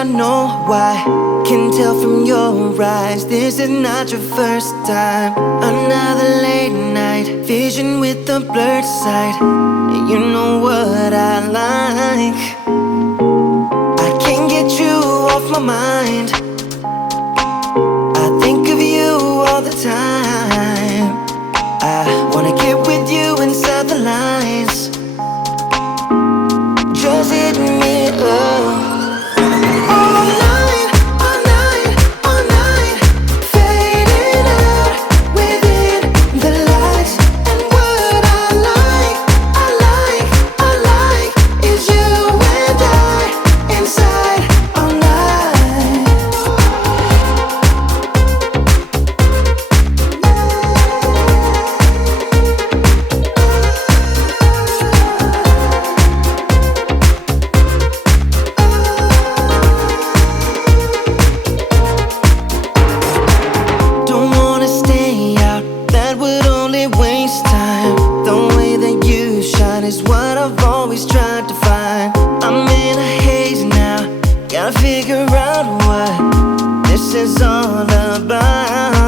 I know why. Can tell from your eyes, this is not your first time. Another late night vision with a blurred sight. You know what I like. I can't get you off my mind. I think of you all the time. I wanna get with you inside the lines. Just hit me up. Figure out what this is all about.